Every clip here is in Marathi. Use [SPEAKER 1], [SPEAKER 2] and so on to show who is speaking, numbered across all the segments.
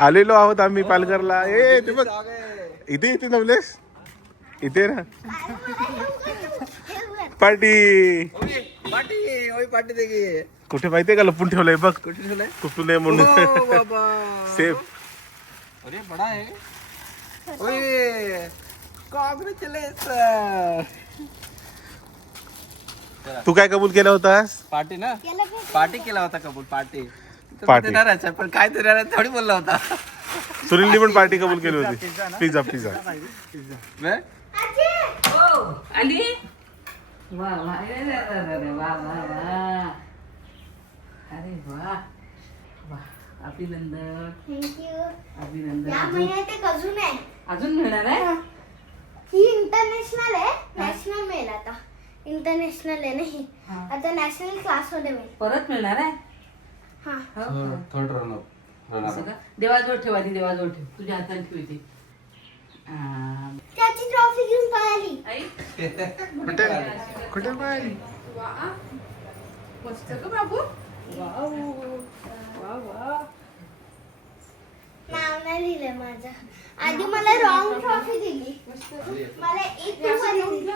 [SPEAKER 1] आलेलो आहोत आम्ही पालघरला. ए ते बघ. इथे इथे नवलेस इथे ना पार्टी. कुठे माहितीये का? लपून ठेवलंय बघ.
[SPEAKER 2] कुठे ठेवलंय?
[SPEAKER 1] कुठून नये म्हणून.
[SPEAKER 2] ओ बाबा.
[SPEAKER 1] सेफ.
[SPEAKER 2] अरे बड़ा है ओए कॉन्ग्रेचुलेशन
[SPEAKER 1] तू काय कबूल केला होतास?
[SPEAKER 2] पार्टी ना? पार्टी केला होता कबूल पार्टी.
[SPEAKER 1] पार्टी.
[SPEAKER 2] मी देणारच आहे, पण काय देणार थोडी बोलला होता.
[SPEAKER 1] सुनीलनी पण पार्टी कबूल केली होती. पिझ्झा पिझ्झा
[SPEAKER 2] मैं
[SPEAKER 3] आली? वा वा अरे अरे अरे अरे, वा वा वा. अरे वा वा अभिनंदन.
[SPEAKER 4] थँक्यू
[SPEAKER 3] अभिनंदन.
[SPEAKER 4] या
[SPEAKER 3] अजून
[SPEAKER 4] महिन्यात एक अजून आहे.
[SPEAKER 3] अजून मिळणार आहे?
[SPEAKER 4] ही इंटरनॅशनल आहे नॅशनल मिळेल आता. इंटरनॅशनल आहे नाही.
[SPEAKER 3] हा.
[SPEAKER 4] आता नॅशनल क्लासमध्ये
[SPEAKER 3] परत मिळणार आहे?
[SPEAKER 4] हा.
[SPEAKER 3] हो?
[SPEAKER 2] थर्ड रन
[SPEAKER 3] असं का? देवाजवळ ठेव आधी देवाजवळ ठेव. तुझ्या हाताने ठेव इथे. आ,
[SPEAKER 4] त्याची ट्रॉफी घेऊन पळाली.
[SPEAKER 3] आई?
[SPEAKER 1] कुठे? कुठे पाहिली
[SPEAKER 4] नाव नाही लिहिलंय माझं. आधी मला रॉंग ट्रॉफी दिली. मला एक वाली दिली.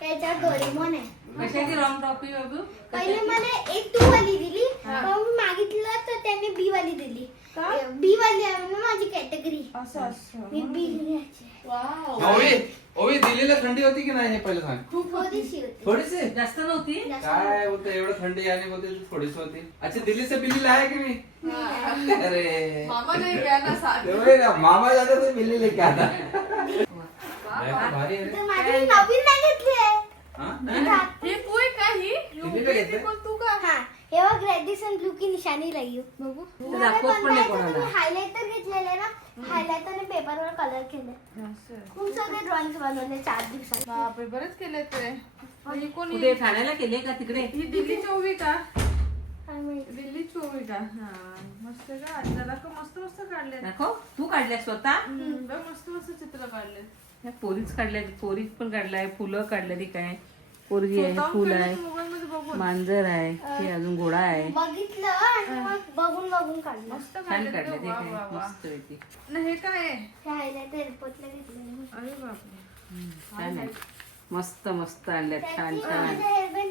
[SPEAKER 4] त्याच्यात डोरेमॉन आहे.
[SPEAKER 3] कशाची रॉंग टॉपी बाबू
[SPEAKER 4] पहिले मला एक टू वाली दिली मग मी मागितलं तर त्यांनी बी वाली दिली. बी वाली आहे ना माझी कॅटेगरी मी बी घ्यायची
[SPEAKER 2] ओवी ओवी दिल्लीला थंडी होती की नाही हे पहिलं सांग.
[SPEAKER 4] थोडीशी होती.
[SPEAKER 2] थोडीशी?
[SPEAKER 3] जास्त नव्हती?
[SPEAKER 2] काय बोलते एवढं थंडी आली बोलते थोडीशी होती. अच्छा दिल्ली से बिल्ली लाया कि नहीं? अरे.
[SPEAKER 5] मामा ना साथ.
[SPEAKER 2] ना, मामा जाता तो बिल्ली लेके आता. भारी है रे.
[SPEAKER 4] तर माझी नवीन नाही घेतली आहे.
[SPEAKER 2] हाँ?
[SPEAKER 5] हे तू आहे का ही
[SPEAKER 2] किती घेतले?
[SPEAKER 5] पण तू का?
[SPEAKER 4] हा हे बघ रेडिसन ब्लू की निशाणी लई बघू.
[SPEAKER 3] ते दाखवत पण नाही कोणाला.
[SPEAKER 4] घेतलेले ना? हायलायटरने पेपरवर कलर केले खूप सगळे ड्रॉइंग बनवले चार दिवसात
[SPEAKER 5] बापरे बरेच केले ते. ही कोणी
[SPEAKER 3] कुठे? ठाण्याला केले का तिकडे?
[SPEAKER 5] ही दिल्ली चोवी का?
[SPEAKER 4] काय माहिती.
[SPEAKER 5] दिल्ली चोवी का? हा मस्त का? त्याला का मस्त मस्त काढले
[SPEAKER 3] तू काढल्या स्वतः?
[SPEAKER 5] बघ मस्त मस्त चित्र काढले
[SPEAKER 3] या पोरीच काढल्या पोरीच पण काढलाय फुलं काढलेली काय? पोरगी आहे फुल आहे मांजर आहे हे अजून घोडा आहे.
[SPEAKER 4] बघितलं आणि मग बघून बघून काढलं.
[SPEAKER 5] मस्त
[SPEAKER 3] छान
[SPEAKER 5] काढले
[SPEAKER 3] काढले ते काय? मस्त आहे ते.
[SPEAKER 5] हे काय? आहे?
[SPEAKER 4] हे घेतलेलं.
[SPEAKER 5] अरे बापरे.
[SPEAKER 3] छान आहे. मस्त मस्त आणल्यात छान छान.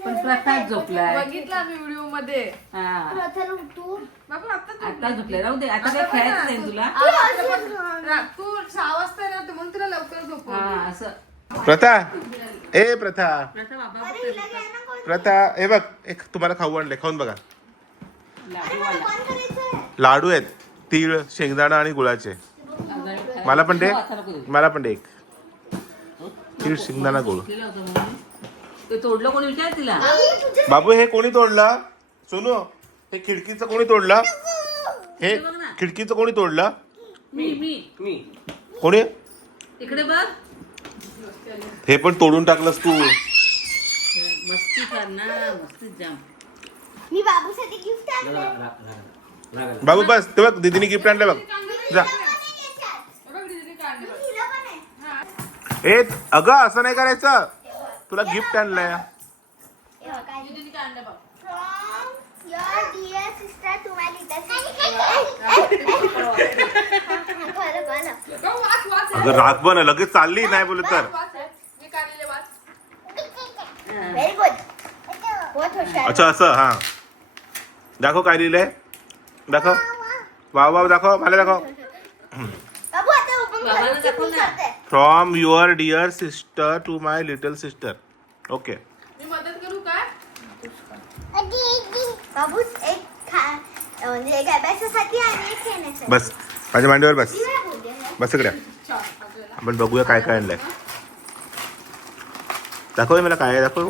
[SPEAKER 3] पण प्रसाद झोपलाय.
[SPEAKER 5] बघितला मी व्हिडिओमध्ये
[SPEAKER 3] हा
[SPEAKER 4] प्रथम तू
[SPEAKER 5] बाबू आता
[SPEAKER 3] आता झोपलाय राहू दे आता काय खेळायचं नाही तुला?
[SPEAKER 5] तू सहा वाजता राहते म्हणून तुला लवकर झोप
[SPEAKER 3] हा असं.
[SPEAKER 1] प्रथा ए प्रथा.
[SPEAKER 3] प्रथा बाबा
[SPEAKER 4] अरे हिला घ्या ना कोण
[SPEAKER 1] प्रथा हे बघ एक तुम्हाला खाऊ आणले खाऊन बघा.
[SPEAKER 3] लाडू
[SPEAKER 4] मला बंद करायचंय?
[SPEAKER 1] लाडू आहेत तीळ शेंगदाणा आणि गुळाचे. मला पण दे.
[SPEAKER 3] आता नको देऊ.
[SPEAKER 1] मला पण दे एक. तीळ शेंगदाणा गुळ.
[SPEAKER 3] ते तोडलं कोणी विचार तिला?
[SPEAKER 1] बाबू हे कोणी तोडलं? सोनू हे खिडकीचं कोणी तोडलं? हे खिडकीचं कोणी तोडलं?
[SPEAKER 3] मी मी.
[SPEAKER 2] मी.
[SPEAKER 1] कोणी?
[SPEAKER 3] इकडे बघ.
[SPEAKER 1] हे पण तोडून टाकलंस तू.
[SPEAKER 3] मस्ती कर ना मस्ती जाम.
[SPEAKER 4] मी बाबूसाठी गिफ्ट आणले
[SPEAKER 1] बाबू बस ते बघ दीदीने गिफ्ट आणलं बघ. जा
[SPEAKER 5] बघ दिदी काढले बघ.
[SPEAKER 4] हिला पण आहे
[SPEAKER 1] ए अगं असं नाही करायचं. तुला गिफ्ट आणलंय. अगं राग बन लगेच चालली नाही बोल तर. अच्छा असं हा. दाखव काय लिहिलंय. दाखव. वाव वाव दाखव मला दाखव
[SPEAKER 4] बाबू आता open कर.
[SPEAKER 3] बाबांना दाखव
[SPEAKER 4] मी
[SPEAKER 3] ना.
[SPEAKER 4] करते.
[SPEAKER 1] From your dear sister to my little sister okay
[SPEAKER 5] मी मदत करू
[SPEAKER 4] बाबू एक खा म्हणजे एक अभ्यासासाठी आणि एक खेळण्यासाठी.
[SPEAKER 1] बस. माझ्या मांडीवर बस? बस इकडे. आपण बघूया काय काय आणलंय. दाखव हे मला काय आहे, दाखव.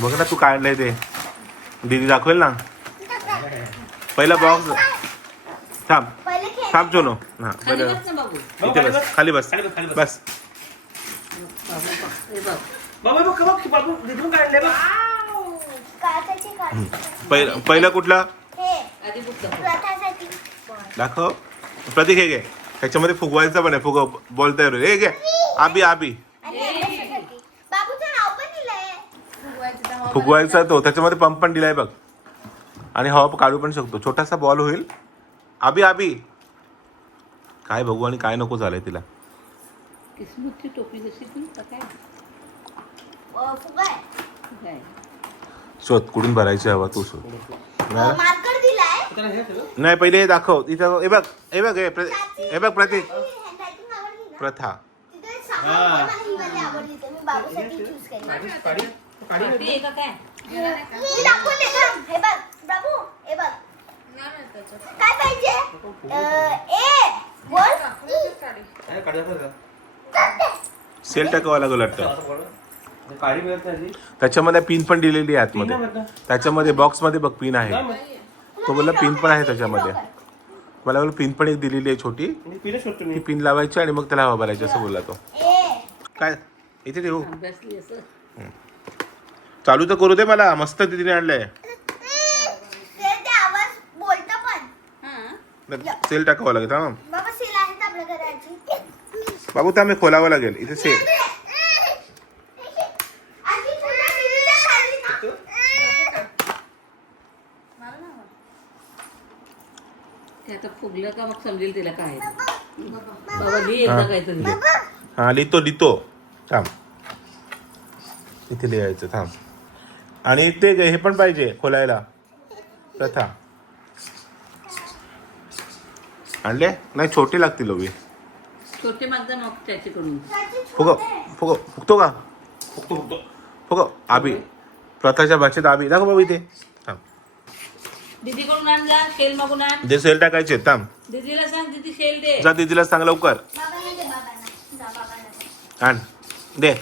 [SPEAKER 1] बघ ना तू काय आणलंय ते. दीदी दाखवेल ना. पहिला बॉक्स थांब. थांब सोनू हा
[SPEAKER 3] बस
[SPEAKER 1] इथे खाली बस. बस.
[SPEAKER 3] हे बघ.
[SPEAKER 4] काचाचे काच.
[SPEAKER 1] पहिलं पहिलं कुठलं?
[SPEAKER 4] हे.
[SPEAKER 1] दाखव. प्रतीक हे घे. ह्याच्यामध्ये फुगवायचं पण आहे. फुग बोलता येईल हे घे. आबी आबी. फुगवायचा तो. त्याच्यामध्ये पंप पण दिलाय बघ. आणि हवा काढू पण शकतो. छोटासा बॉल होईल. आबी आबी. काय बघू आणि काय नको झालंय तिला.
[SPEAKER 3] किस्मतची टोपी जशी काय?
[SPEAKER 1] शोध कुठून भरायची हवा तू शोध. नाही ना?
[SPEAKER 4] मार्कर दिलाय.
[SPEAKER 2] त्याला हे सगळं
[SPEAKER 1] नाही पहिले हे दाखव. इथं हे बघ हे बघ हे प्र- हे बघ प्रतीक. प्रथा.
[SPEAKER 4] तिथे ही.
[SPEAKER 3] काय?
[SPEAKER 4] पाहिजे? ए.
[SPEAKER 1] सेल टाकावं लागेल वाटतं. त्याच्यामध्ये पिन पण दिलेली आहे आतमध्ये. त्याच्यामध्ये बॉक्समध्ये बघ पिन आहे? तो बोलला पिन पण आहे त्याच्यामध्ये. मला बोल पिन पण एक दिलेली आहे छोटी. ती पिन लावायची आणि मग त्याला हवा भरायची असं बोलला तो. काय? इथे ठेवू? चालू तर करू दे मला. मस्त तिने आणलंय.
[SPEAKER 4] ते ते आवाज बोलतं पण.
[SPEAKER 3] हां.
[SPEAKER 1] सेल टाकावं लागेल हा
[SPEAKER 4] बाबा सील आहेत आपल्या घराची
[SPEAKER 1] बाबू त्या मी खोलावं लागेल. इथे
[SPEAKER 3] फुगलं का मग समजेल तिला काय. बाबा एकदा काहीतरी
[SPEAKER 1] हा लिहितो लिहितो. थांब. इथे लिहायचं थांब. आणि ते हे पण पाहिजे खोलायला. प्रथा. आणले? नाही छोटे लागतील ओबी
[SPEAKER 3] छोटे मागदा मग त्याच्याकडून.
[SPEAKER 1] फुग फुग फुगतो का? फुगतो फुगतो फुग आबी. प्रथाच्या भाषेत आबी. दाखव बाबू इथे.
[SPEAKER 3] दीदीकडून आण जा शेल मागून आण.
[SPEAKER 1] जे सेल टाकायचे थांब.
[SPEAKER 3] दीदीला सांग दीदी शेल दे.
[SPEAKER 1] जा दीदीला सांग लवकर. आण. दे.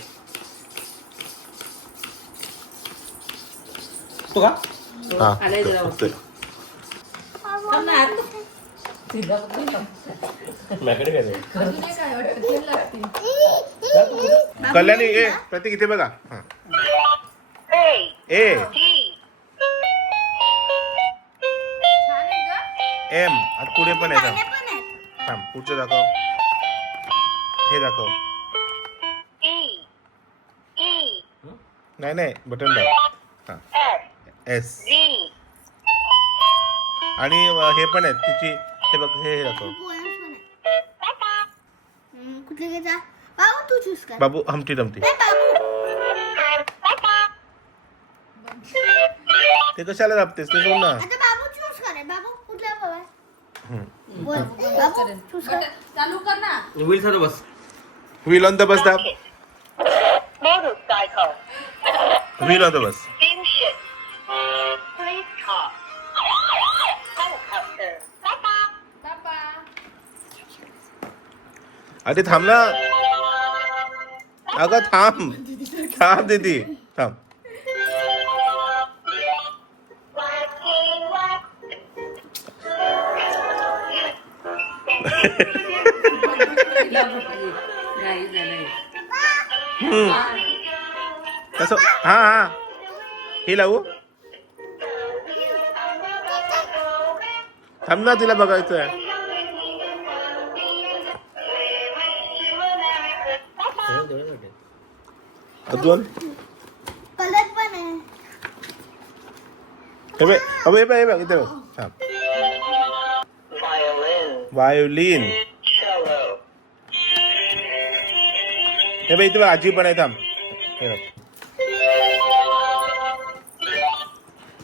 [SPEAKER 2] तो का
[SPEAKER 1] हा.
[SPEAKER 3] आलाय जरा
[SPEAKER 1] फुगतोय.
[SPEAKER 3] थांब ना, हात- तिला बघ ना.
[SPEAKER 2] माझ्याकडे काय नाही.
[SPEAKER 1] कल्याणी ए प्रतीक इथे बघा. हा. ए. एम आता पुढे पण आहे थांब.
[SPEAKER 4] पण आहेत
[SPEAKER 1] थांब पुढचं दाखव. हे दाखव. नाही नाही बटन दाब. हा. एस. आणि अ, हे पण आहेत तिची हे बघ हे हे दाखव.
[SPEAKER 4] कुठले घ्यायचा बाबू तू चूज कर.
[SPEAKER 1] बाबू हमटी दमटी
[SPEAKER 4] बाबू.
[SPEAKER 1] ते कशाला दाबतेस? ते सोड ना.
[SPEAKER 4] आता बाबू चूज कर. बाबू कुठला हवा
[SPEAKER 1] हम्म.
[SPEAKER 4] बोल. बाबू चूज कर.
[SPEAKER 5] चालू कर ना.
[SPEAKER 2] होईल sir bus.
[SPEAKER 1] Wheel on the bus दाब. व्हील ऑन द बस अरे थांब ना। अगं, थांब। थांब, दीदी.
[SPEAKER 3] नाही झालंय
[SPEAKER 1] कसं? हा हा. हे लावू. थांब ना, तिला बघायचं आहे अजून
[SPEAKER 4] कलर पण आहे.
[SPEAKER 1] हे बघ अबे हे बघ हे बघ इथे बघ. हे इथे आजी पण आहे थांब. हे बघ.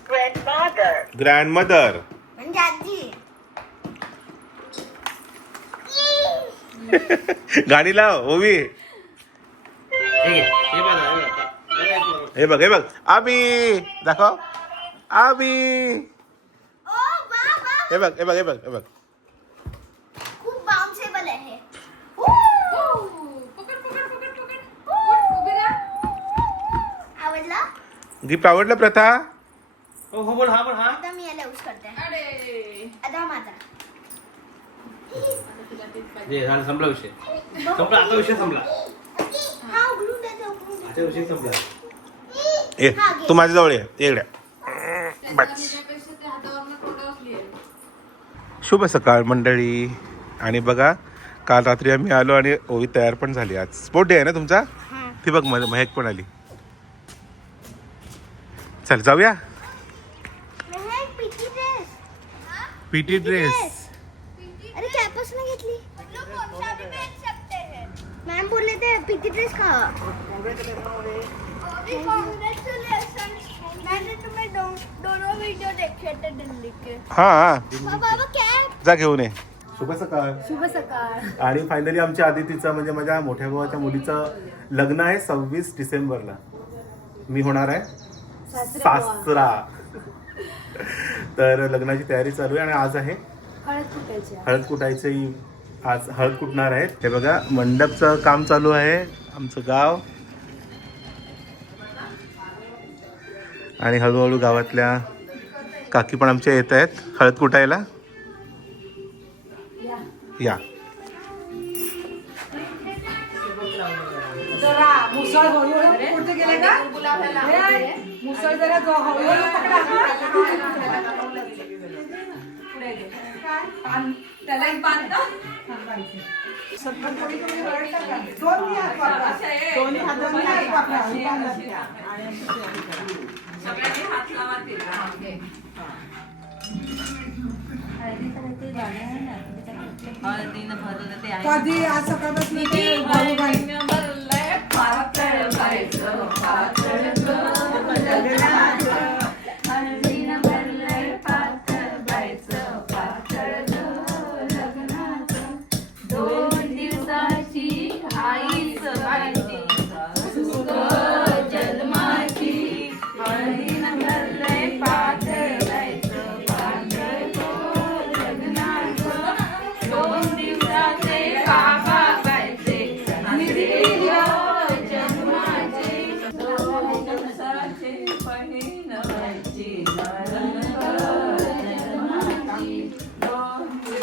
[SPEAKER 6] Grandmother.
[SPEAKER 1] ग्रँड मदर
[SPEAKER 4] म्हणजे आजी.
[SPEAKER 1] गाणी लाव ओवी.
[SPEAKER 2] हे बघा. हे बघ.
[SPEAKER 1] आबी दाखव. आबी. हे बघ हे बघ हे बघ हे बघ.
[SPEAKER 4] खूप बाउन्सेबल आहे.
[SPEAKER 5] पकड पकड पकड पकड. उठ, उभी राहा.
[SPEAKER 4] आवडला?
[SPEAKER 1] गिफ्ट आवडलं प्रथा?
[SPEAKER 2] हो हो बोल हा बोल हा.
[SPEAKER 4] आता मी याला यूज करते.
[SPEAKER 5] अरे.
[SPEAKER 4] आता माझा.
[SPEAKER 2] जे झालं संपला विषय. संपला आता विषय संपला.
[SPEAKER 4] हा उघडून देते उघडून
[SPEAKER 2] आता विषय संपला.
[SPEAKER 1] ए तू माझ्या जवळ ये इकडे.
[SPEAKER 5] त्याच्यापेक्षा ते हातावरनं तोंडावर लिहिलं
[SPEAKER 1] शुभ सकाळ मंडळी. आणि बघा काल रात्री आम्ही आलो आणि ओवी तयार पण झाली आज. स्पोर्ट डे आहे ना तुमचा? ती बघ म- महक पण आली. चल जाऊया.
[SPEAKER 4] हे
[SPEAKER 1] पीटी ड्रेस
[SPEAKER 7] अरे कॅपच नाही घेतली? मॅम बोलले ते पीटी ड्रेस का मैंने तुम्हें दोनों वीडियो देखे थे दिल्ली के।
[SPEAKER 1] हा जा घेऊन ये। शुभ सकाळ.
[SPEAKER 7] शुभ सकाळ.
[SPEAKER 1] आणि फायनली आमच्या आदितीचं म्हणजे माझ्या मोठ्या भावाच्या मुलीचं लग्न आहे सव्वीस डिसेंबरला. मी होणार आहे सासरा. तर लग्नाची तयारी चालू आहे आणि आज आहे हळद कुटायची आज हळद कुटणार आहेत. हे बघा मंडपचं काम चालू आहे. आमचं गाव. आणि हळूहळू गावातल्या काकी पण आमच्या येत आहेत. हळद कुटायला? या.
[SPEAKER 3] हे.
[SPEAKER 8] सगळ्यांनी हात लावा. हळदीनं भरलं ते आहे.
[SPEAKER 3] कधी आज सकाळपासून ते भाऊ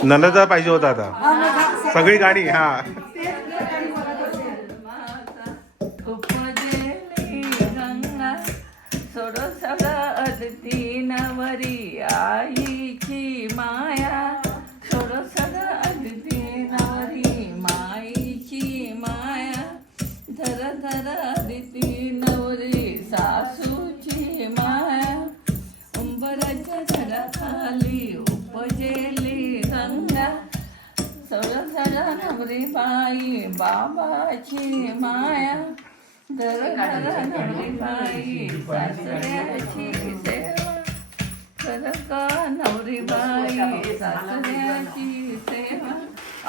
[SPEAKER 1] नंदाचा पाहिजे होता आता. सगळी गाडी हा.
[SPEAKER 8] बाबाची माया दर दर नवरी बाई सासऱ्याची सेवा कर का नवरी बाई सासऱ्याची सेवा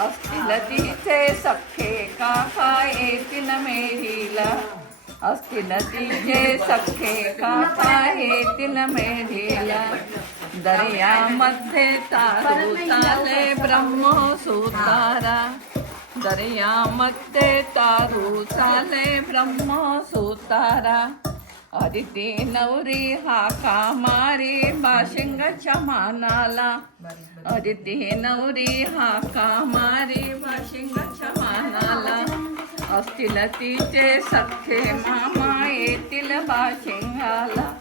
[SPEAKER 8] असतील तिचे सख्खे काका येतील मेढीला असतील तिचे सख्खे काका येतील मेढीला दर्यामध्ये तारू चाले ब्रह्म सुतारा दर्यामध्ये तारू चाले ब्रह्म सुतारा अदिती नवरी हाका मारी बाशिंगच्या मानाला. अदिती नवरी हाका मारी बाशिंगच्या मानाला. असतील तिचे सख्खे मामा येतील बाशिंगाला.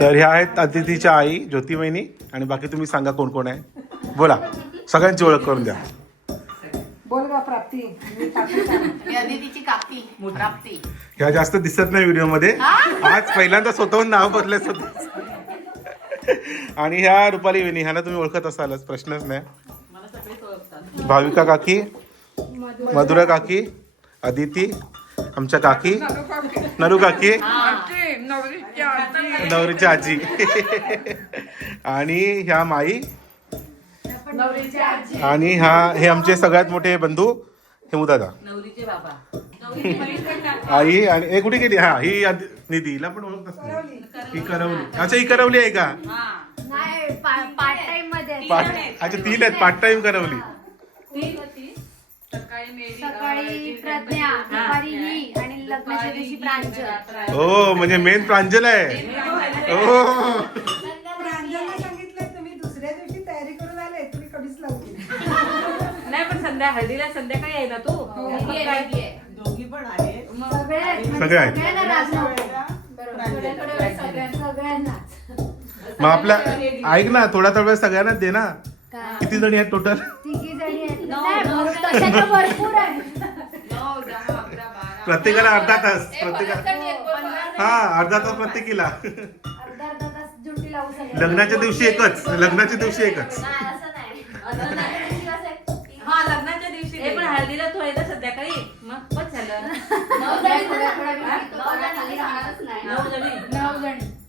[SPEAKER 1] तर ह्या आहेत अदितीच्या आई ज्योती वहिनी आणि बाकी तुम्ही सांगा कोण कोण आहे. बोला सगळ्यांची ओळख करून द्या. ह्या जास्त दिसत नाही व्हिडिओमध्ये आज पहिल्यांदा स्वतःहून नाव बदलत आणि ह्या रुपाली वहिनी ह्यांना तुम्ही ओळखत असालच प्रश्नच नाही. भाविका काकी मधुरा काकी अदिती आमच्या काकी नरू काकी. नवरीची आजी. आणि ह्या माई. आणि हा हे आमचे सगळ्यात मोठे बंधू हेमू दादा.
[SPEAKER 8] नवरीचे बाबा.
[SPEAKER 1] आई आणि ए कुठे गेली? हा ही आधी- निधी हिला पण ओळखत असते. ही करवली. अच्छा ही करवली आहे का?
[SPEAKER 7] नाही पार्ट टाइममध्ये.
[SPEAKER 1] पार्ट अच्छा तीन आहेत पार्ट टाइम करवली.
[SPEAKER 7] सकाळी प्रज्ञा दुपारी ही. आणि लग्नाच्या दिवशी प्रांजल.
[SPEAKER 1] हो म्हणजे मेन प्रांजल आहे. हो.
[SPEAKER 3] प्रांजलला सांगितलं तुम्ही दुसऱ्या दिवशी तयारी करून आले तुम्ही कधीच लावली
[SPEAKER 8] नाही पण संध्या हळदीला संध्याकाळी आहे ना तू?
[SPEAKER 3] दोघी पण
[SPEAKER 7] सगळे
[SPEAKER 1] आहेत.
[SPEAKER 7] सगळ्यांना. सगळ्यांना
[SPEAKER 1] मग आपल्या ऐक ना थोडा थोडा वेळ सगळ्यांनाच दे ना. किती जणी आहेत टोटल
[SPEAKER 7] भरपूर आहे
[SPEAKER 1] प्रत्येकाला अर्धा तास प्रत्येकाला हा अर्धा तास प्रत्येकीला. लग्नाच्या दिवशी एकच लग्नाच्या दिवशी एकच.
[SPEAKER 9] हा लग्नाच्या दिवशी
[SPEAKER 3] हे पण हळदीला तो आहे ना संध्याकाळी मग बस झालं. नऊ जणी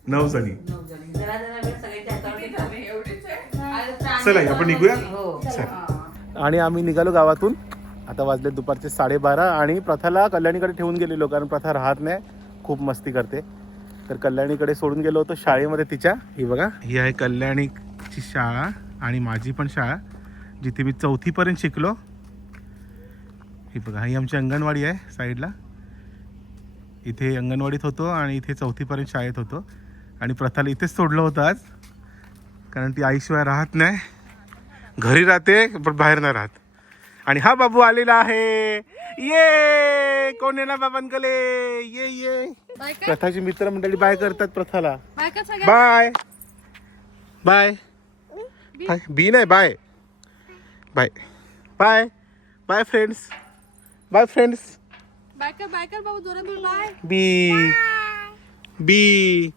[SPEAKER 1] नऊ जणी.
[SPEAKER 3] नऊ जणी जरा जरा वेळ सगळ्यांच्या हातावर
[SPEAKER 1] चला आपण निघूया.
[SPEAKER 3] हो.
[SPEAKER 1] चल. आणि आम्ही निघालो गावातून. आता वाजले दुपारचे साडेबारा आणि प्रथाला कल्याणीकडे ठेवून गेलेलो कारण प्रथा राहत नाही. खूप मस्ती करते. तर कल्याणीकडे सोडून गेलो होतो शाळेमध्ये तिच्या. ही बघा. ही आहे कल्याणीची शाळा आणि माझी पण शाळा जिथे मी चौथीपर्यंत शिकलो. ही बघा ही आमची अंगणवाडी आहे साईडला. इथे अंगणवाडीत होतो आणि इथे चौथीपर्यंत शाळेत होतो. आणि प्रथाला इथेच सोडलं होतं आज कारण ती आईशिवाय राहत नाही. घरी राहते पण बाहेर नाही राहत. आणि हा बाबू आलेला आहे. ये! कोण येणार बाबांकडे? ये ये. प्रथाची मित्र मंडळी बाय करतात प्रथाला. Bye bye. बाय. बी. नाही bye. Bye. Bye. Bye friends bye friends
[SPEAKER 5] biker बायकर बाबू जोरात बोल बाय.
[SPEAKER 1] बी. बी.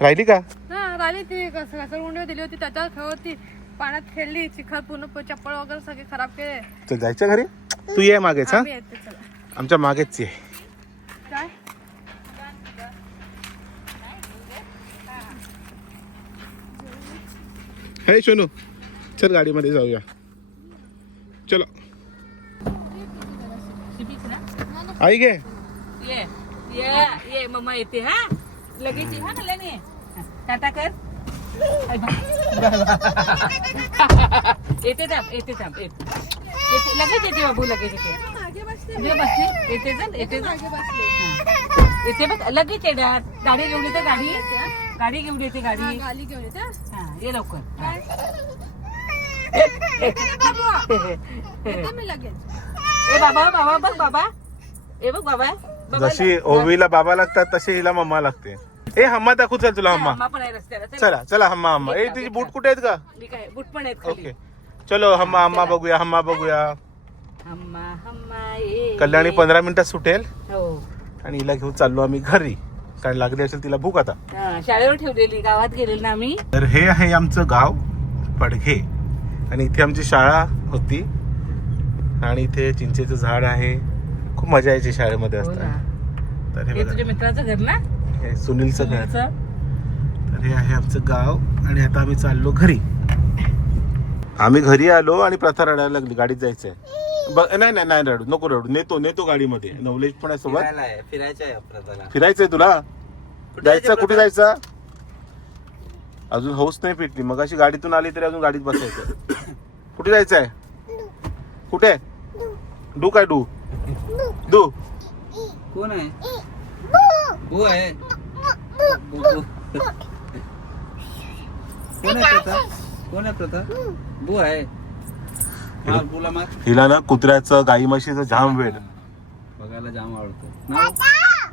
[SPEAKER 1] राहिली का?
[SPEAKER 5] राहिली ती घसरगुंडी दिली होती त्याच्यावर खेळ होती. पाण्यात खेळली चिखल पूर्ण प- चप्पल वगैरे सगळे खराब केले.
[SPEAKER 1] चल जायचं घरी? तू ये मागेच हा?
[SPEAKER 5] आम्ही येते चला.
[SPEAKER 1] आमच्या मागेच ये.
[SPEAKER 5] काय?
[SPEAKER 1] हे सोनू चल गाडीमध्ये जाऊया. चलो. आई गे.
[SPEAKER 3] ये ये ये मम्मा येते हा? लगेच ये हा कल्याणी टाटा कर. येते थांब येते थांब येते. येते लगेच येते बाबू लगेच येते. येते जण येते जण. हा. बघ लगेच येणार गाडी घेऊन येते गाडी. गाडी घेऊन येते गाडी.
[SPEAKER 5] घेऊन येते. हा.
[SPEAKER 3] हा ये लवकर. हा.
[SPEAKER 5] येते मी लगेच.
[SPEAKER 3] ए बाबा बाबा बघ बाबा. ए बघ बाबा. बाबा
[SPEAKER 1] जशी ओवीला बाबा लागतात तशी हिला मम्मा लागते. ए हम्मा दाखवू चल तुला हम्मा
[SPEAKER 3] अम्मा पण आहे रस्त्याला. चल.
[SPEAKER 1] चला चला हम्मा हम्मा. ए तिची बूट कुठे आहेत का?
[SPEAKER 3] ठीक आहे बुट पण आहेत खाली.
[SPEAKER 1] ओके. चलो हम्मा हम्मा बघूया हम्मा बघूया.
[SPEAKER 3] हम्मा हम्मा ये
[SPEAKER 1] कल्याणी पंधरा मिनिटात सुटेल.
[SPEAKER 3] हो.
[SPEAKER 1] आणि हिला घेऊन चाललो आम्ही घरी. कारण लागली असेल तिला भूक आता.
[SPEAKER 3] हा, शाळेवर ठेवलेली गावात गेलेली ना आम्ही.
[SPEAKER 1] तर हे आहे आमचं गाव पडघे. आणि इथे आमची शाळा होती. आणि इथे चिंचेचं झाड आहे. खूप मजा यायची शाळेमध्ये
[SPEAKER 3] हो
[SPEAKER 1] असताना. तर हे
[SPEAKER 3] हे
[SPEAKER 1] बघा,
[SPEAKER 3] तुझ्या मित्राचं घर ना?
[SPEAKER 1] हे सुनीलचं घर? तर हे आहे आमचं गाव आणि आता आम्ही चाललो घरी. आम्ही घरी आलो आणि प्रथा रडायला लागली गाडीत जायचंय. ब- नाही नाही नाही रडू नको रडू. नेतो नेतो गाडीमध्ये. नवलेश पण आहे सोबत.
[SPEAKER 2] आहे फिरायचं आहे
[SPEAKER 1] फिरायचंय तुला? जायचं कुठे जायचं? अजून हौस नाही पेटली मग अशी गाडीतून आली तरी अजून गाडीत बसायचं. कुठे जायचंय? कुठे? डू काय डू? डू.
[SPEAKER 2] कोण आहे? बू आहे. कोण आहे प्रथा? कोण आहे प्रथा? बू आहे. मार बुला मार.
[SPEAKER 1] हिला ना कुत्र्याचं गाई म्हशीचं जाम वेळ
[SPEAKER 2] बघायला जाम आवडतो. नाव?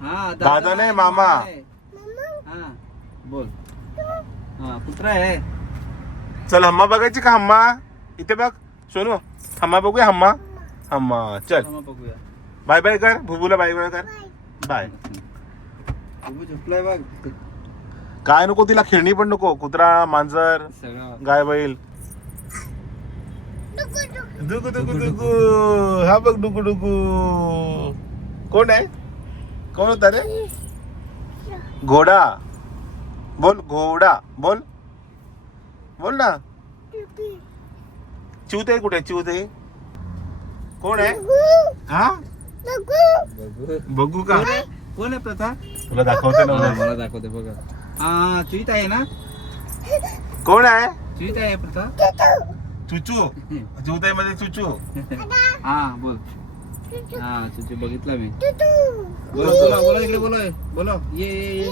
[SPEAKER 2] हा
[SPEAKER 1] दादा नाही, मामा.
[SPEAKER 2] आहे. हा बोल. हा कुत्रा आहे.
[SPEAKER 1] चल हम्मा बघायची का हम्मा? इथे बघ. सोनू हम्मा बघूया हम्मा? हम्मा चल.
[SPEAKER 2] थांबा बघूया.
[SPEAKER 1] बाय बाय कर. भुबूला बाय. बाय. कर बाय
[SPEAKER 2] झोपलाय बघ
[SPEAKER 1] काय नको तिला खेळणी पण नको. कुत्रा मांजर
[SPEAKER 2] सगळं.
[SPEAKER 1] गाय बैल. डुकू डुकू डुकू. हा बघ डुकू डुकू. कोण आहे? कोण होता रे? घोडा. बोल घोडा. बोल. बोल ना. चिवते कुठे? चिवते. कोण आहे? हा?
[SPEAKER 2] बघू.
[SPEAKER 1] बघू का?
[SPEAKER 2] कोण आहे प्रथा?
[SPEAKER 1] तुला दाखवते ना
[SPEAKER 2] हा, मला दाखवते बघा. हा चुईत आहे ना?
[SPEAKER 1] कोण आहे?
[SPEAKER 2] चुईत आहे प्रथा?
[SPEAKER 1] चुचू. चिवताई मध्ये चुचू.
[SPEAKER 2] हा बोल. हा चुचू बघितला मी. बोलो बोलो बोलो इकडे बोलो बोलो ये ये ये.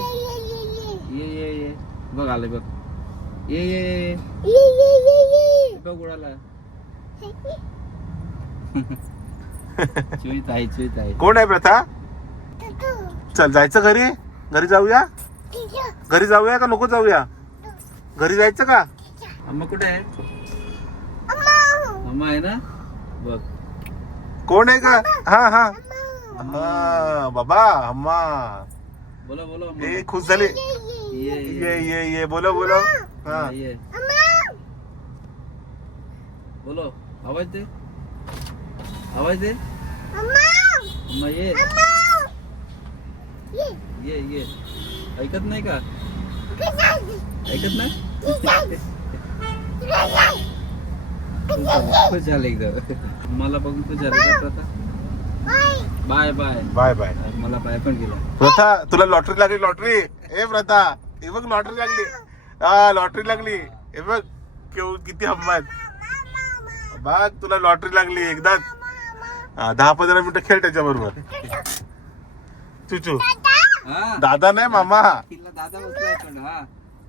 [SPEAKER 2] ये ये ये बघ आले बघ. ये ये ये. बघ उडाला. चुईत आहे चुईत आहे.
[SPEAKER 1] कोण आहे प्रथा? चल जायचं घरी? घरी जाऊया? घरी जाऊया का नको जाऊया? घरी जायचं का?
[SPEAKER 2] अम्मा कुठे आहे? अम्मा. आहे ना? बघ.
[SPEAKER 1] कोण आहे का? हा हा. हा बाबा अम्मा.
[SPEAKER 2] बोलो बोलो
[SPEAKER 1] ए खुश झाले.
[SPEAKER 2] ये ये
[SPEAKER 1] ये. ये बोलो बोलो. हा.
[SPEAKER 2] हा, ये. बोलो. आवाज दे. आवाज दे. अम्मा. ये. ये. ये ऐकत नाही का? ऐकत नाही? खुश झाले एकदम मला बघून खुश झाले का Pratha? Bye. Bye
[SPEAKER 1] bye. Bye
[SPEAKER 2] मला बाय पण गेला.
[SPEAKER 1] प्रथा तुला लॉटरी लागली लॉटरी. ए प्रथा हे बघ लॉटरी लागली. हा लॉटरी लागली. हे बघ केव किती हम्मत. बघ तुला लॉटरी लागली एकदाच. दहा पंधरा मिनिटं खेळ त्याच्या बरोबर चुचू. दादा नाही मामा।
[SPEAKER 2] तिला दादा हा।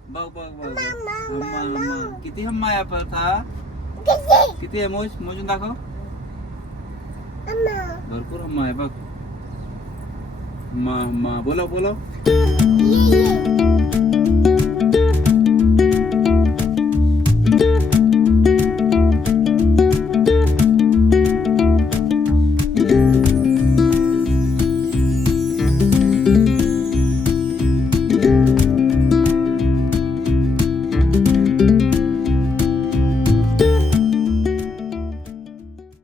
[SPEAKER 2] बघ बघ बघ हम्मा हम्मा किती हम्मा आहे किती आहे मोज? मोजून दाखव. भरपूर हम्मा आहे बघ. हम्मा हम्मा बोलो बोलो